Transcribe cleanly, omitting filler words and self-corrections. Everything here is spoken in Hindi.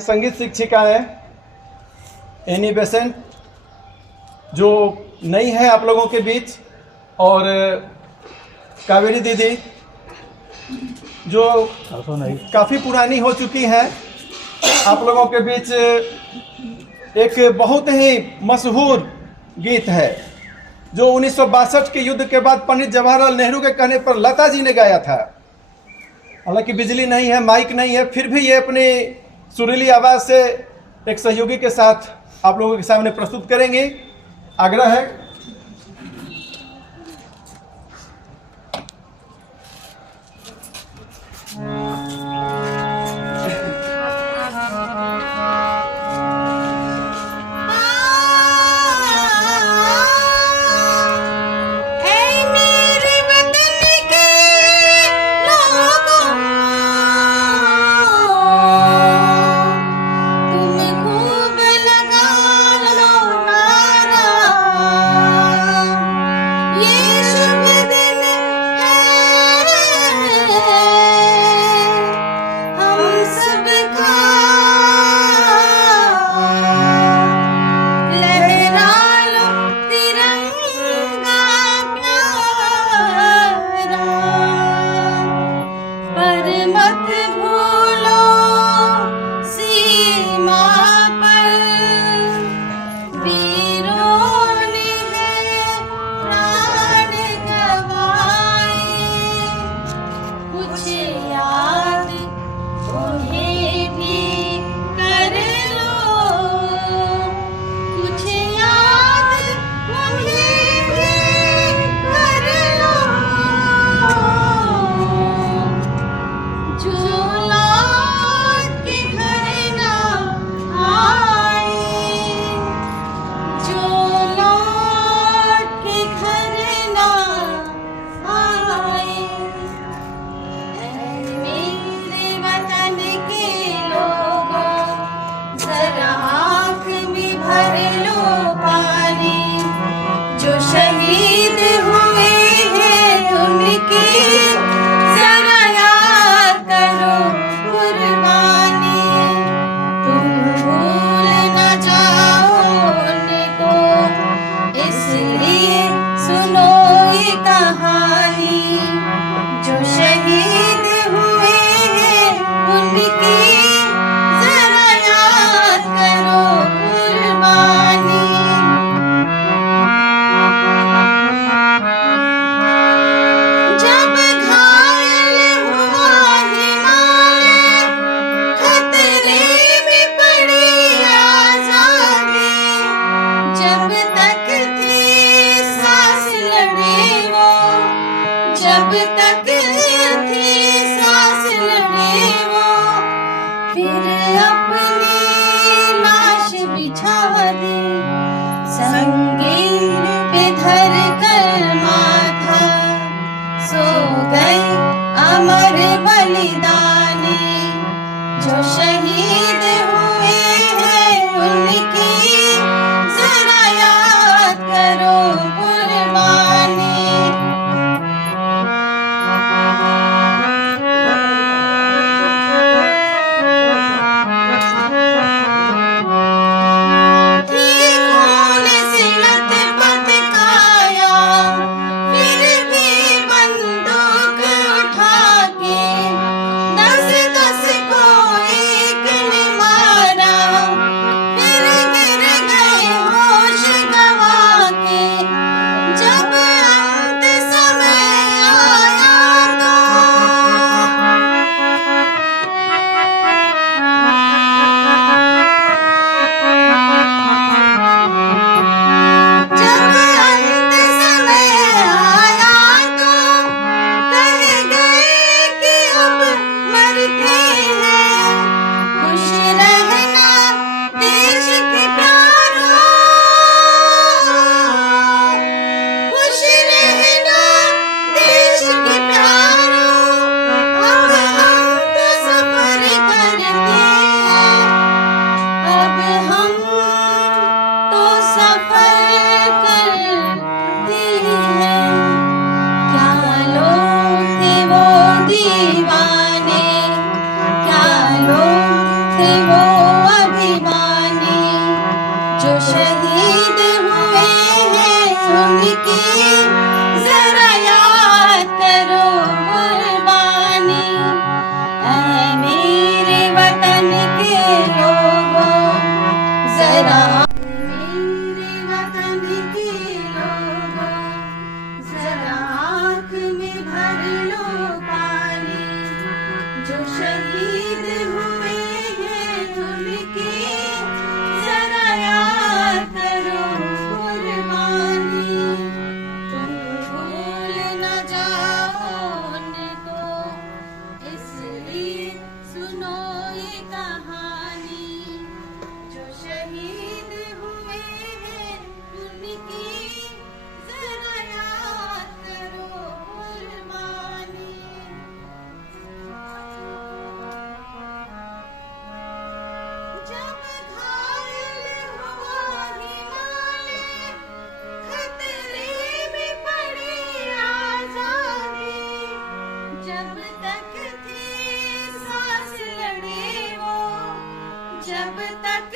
संगीत शिक्षिका है एनी बेसेंट, जो नई है आप लोगों के बीच, और कावेरी दीदी जो काफ़ी पुरानी हो चुकी है आप लोगों के बीच। एक बहुत ही मशहूर गीत है जो 1962 के युद्ध के बाद पंडित जवाहरलाल नेहरू के कहने पर लता जी ने गाया था। हालांकि बिजली नहीं है, माइक नहीं है, फिर भी ये अपनी सुरीली आवाज़ से एक सहयोगी के साथ आप लोगों के सामने प्रस्तुत करेंगे। आग्रह है की जरा याद करो कुर्बानी। ऐ मेरे वतन के लोगों जरा, मेरे वतन के लोगों जरा आँख में भर लो पानी। जो शहीद हुए हैं उनकी जरा याद करो कुर्बानी। तुम भूल न जाओ उनको, इसलिए सुनो ये कहानी। जो शहीद हुए हैं उनकी जरा याद करो कुर्बानी। जब घायल हुआ हिमालय, खतरे में पड़ी आजादी। जब तक थी सांस लड़े वो, जब तक